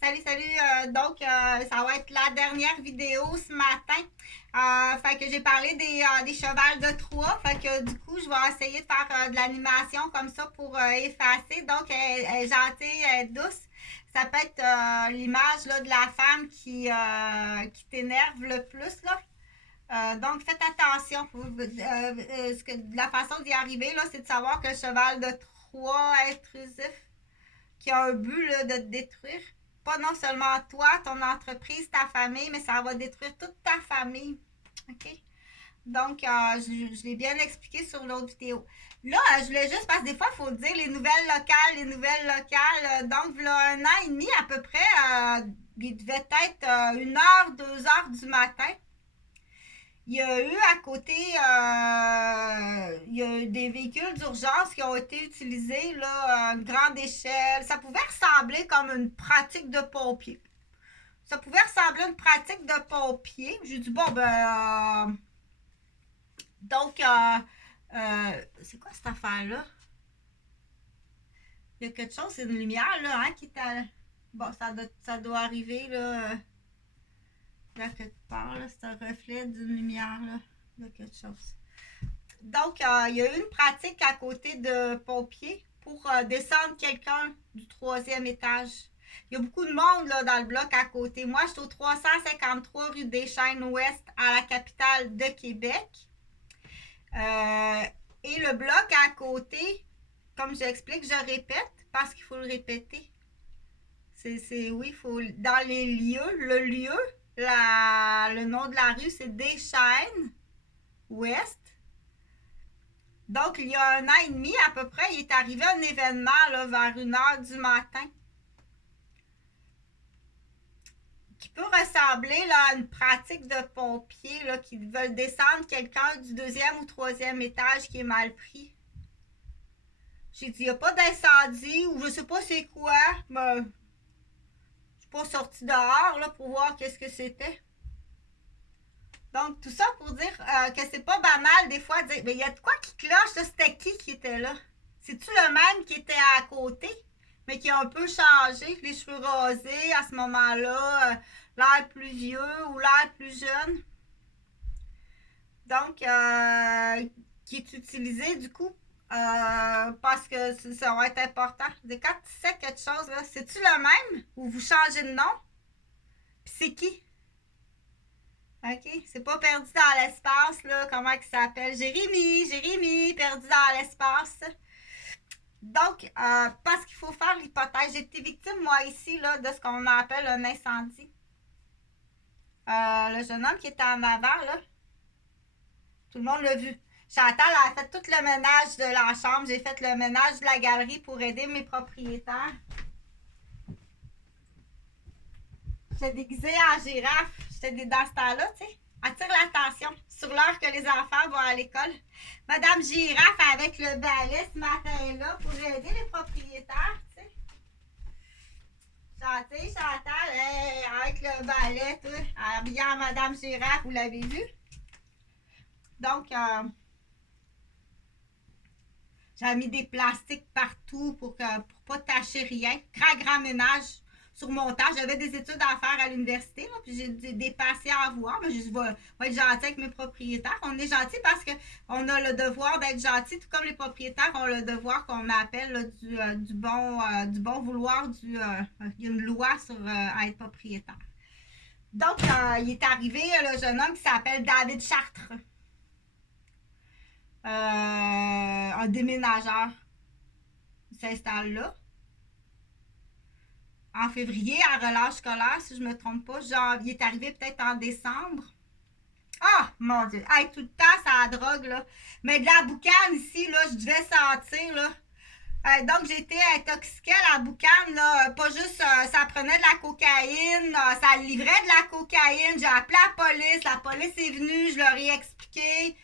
Ça va être la dernière vidéo ce matin. Fait que j'ai parlé des chevals de Troie. Fait que du coup, je vais essayer de faire de l'animation comme ça pour effacer. Donc, elle est gentille, elle est douce. Ça peut être l'image là, de la femme qui t'énerve le plus. Là. Donc, faites attention. La façon d'y arriver, là, c'est de savoir que le cheval de Troie est intrusif, qui a un but là, de te détruire. Pas non seulement toi, ton entreprise, ta famille, mais ça va détruire toute ta famille. OK? Donc, je l'ai bien expliqué sur l'autre vidéo. Là, je voulais juste, parce que des fois, il faut dire les nouvelles locales, les nouvelles locales. Donc, il y a 1 an et demi à peu près, il devait être 1 heure, 2 heures du matin. Il y a eu à côté, il y a eu des véhicules d'urgence qui ont été utilisés là, à une grande échelle. Ça pouvait ressembler comme une pratique de pompier. Ça pouvait ressembler à une pratique de pompier. J'ai dit, bon, donc, c'est quoi cette affaire-là? Il y a quelque chose, c'est une lumière, là, hein, qui est à... Bon, ça doit arriver, là, là, quelque part, là. C'est un reflet d'une lumière, là, de quelque chose. Donc, il y a eu une pratique à côté de pompiers pour descendre quelqu'un du 3e étage. Il y a beaucoup de monde là, dans le bloc à côté. Moi, je suis au 353 rue des Chênes-Ouest à la capitale de Québec. Et le bloc à côté, comme j'explique, je répète parce qu'il faut le répéter. Oui, il faut dans les lieux, le nom de la rue, c'est des Chênes-Ouest. Donc, il y a 1 an et demi à peu près, il est arrivé un événement là, vers 1 heure du matin qui peut ressembler là, à une pratique de pompiers là, qui veulent descendre quelqu'un du 2e ou 3e étage qui est mal pris. J'ai dit, il n'y a pas d'incendie ou je sais pas c'est quoi, mais je suis pas sortie dehors là, pour voir qu'est-ce que c'était. Donc, tout ça pour dire que c'est pas banal des fois de dire, mais il y a de quoi qui cloche, là, c'était qui était là? C'est-tu le même qui était à côté, mais qui a un peu changé, les cheveux rasés à ce moment-là, l'air plus vieux ou l'air plus jeune? Donc, qui est utilisé du coup, parce que ça va être important. Quand tu sais quelque chose, là, c'est-tu le même ou vous changez de nom? Puis c'est qui? OK? C'est pas perdu dans l'espace, là. Comment il s'appelle? Jérémy, perdu dans l'espace. Donc, parce qu'il faut faire l'hypothèse, j'ai été victime, moi, ici, là, de ce qu'on appelle un incendie. Le jeune homme qui était en avant, là, tout le monde l'a vu. Chantal a fait tout le ménage de la chambre. J'ai fait le ménage de la galerie pour aider mes propriétaires. J'étais déguisée en girafe. J'étais dans ce temps-là, tu sais. Attire l'attention sur l'heure que les enfants vont à l'école. Madame Girafe avec le balai ce matin-là pour aider les propriétaires, tu sais. Chantal, avec le balai, tout, habillée en Madame Girafe, vous l'avez vu? Donc, j'avais mis des plastiques partout pour pas tâcher rien. Grand ménage sur mon temps. J'avais des études à faire à l'université, là, puis j'ai des patients à voir. Mais je vais être gentil avec mes propriétaires. On est gentil parce qu'on a le devoir d'être gentil, tout comme les propriétaires ont le devoir qu'on appelle là, du bon vouloir. Il y a une loi sur être propriétaire. Donc, il est arrivé le jeune homme qui s'appelle David Chartres. Un déménageur. Il s'installe là. En février, à relâche scolaire, si je me trompe pas. Genre, il est arrivé peut-être en décembre. Ah, mon Dieu. Hey, tout le temps, ça la drogue, là. Mais de la boucane ici, là, je devais sentir, là. Donc, j'ai été intoxiquée à la boucane, là. Pas juste, ça prenait de la cocaïne, ça livrait de la cocaïne. J'ai appelé la police est venue, je leur ai expliqué.